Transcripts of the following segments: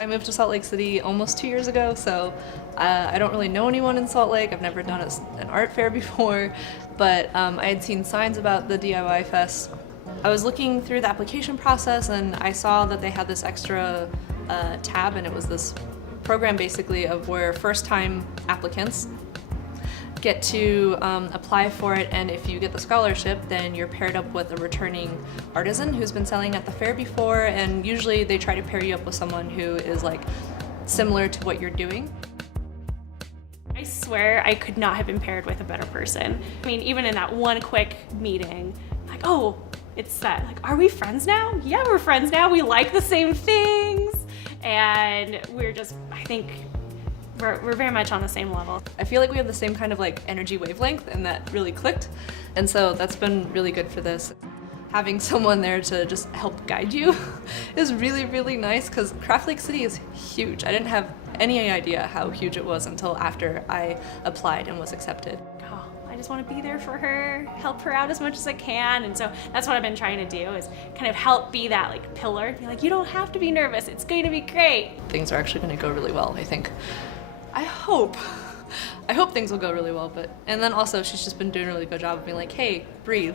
I moved to Salt Lake City almost 2 years ago, so I don't really know anyone in Salt Lake. I've never done an art fair before, but I had seen signs about the DIY Fest. I was looking through the application process and I saw that they had this extra tab, and it was this program basically of where first-time applicants get to apply for it, and if you get the scholarship, then you're paired up with a returning artisan who's been selling at the fair before, and usually they try to pair you up with someone who is like similar to what you're doing. I swear I could not have been paired with a better person. I mean, even in that one quick meeting, like, oh, it's set. Like, are we friends now? Yeah, we're friends now. We like the same things, and we're just, I think, we're very much on the same level. I feel like we have the same kind of like energy wavelength, and that really clicked, and so that's been really good for this. Having someone there to just help guide you is really, really nice, because Craft Lake City is huge. I didn't have any idea how huge it was until after I applied and was accepted. Oh, I just want to be there for her, help her out as much as I can, and so that's what I've been trying to do, is kind of help be that like pillar, be like, you don't have to be nervous, it's going to be great. Things are actually going to go really well, I think. I hope things will go really well, and then also she's just been doing a really good job of being like, hey, breathe.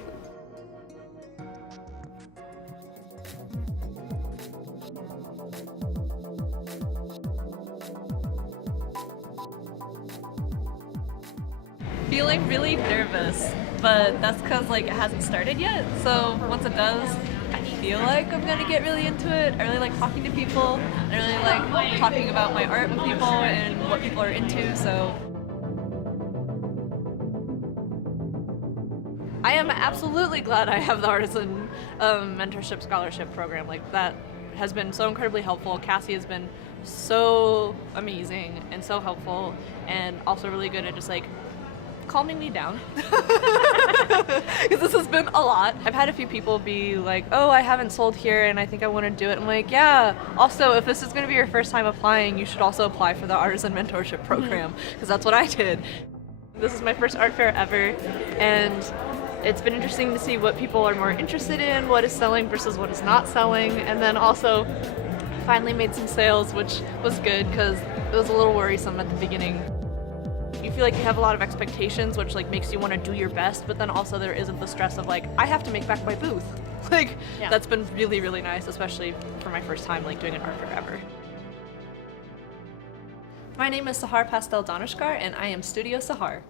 Feeling really nervous, but that's because like it hasn't started yet, so once it does, I feel like I'm gonna get really into it. I really like talking to people. I really like talking about my art with people and what people are into, so. I am absolutely glad I have the Artisan mentorship scholarship program. Like, that has been so incredibly helpful. Kassie has been so amazing and so helpful, and also really good at just like calming me down, because this has been a lot. I've had a few people be like, oh, I haven't sold here and I think I want to do it. I'm like, yeah, also if this is going to be your first time applying, you should also apply for the Artisan mentorship program, because that's what I did. This is my first art fair ever, and it's been interesting to see what people are more interested in, what is selling versus what is not selling, and then also finally made some sales, which was good because it was a little worrisome at the beginning. You feel like you have a lot of expectations, which like makes you want to do your best, but then also there isn't the stress of like, I have to make back my booth. Like, yeah. That's been really, really nice, especially for my first time like doing an art fair ever. My name is Sahar Pastel-Daneshgar, and I am Studio Sahar.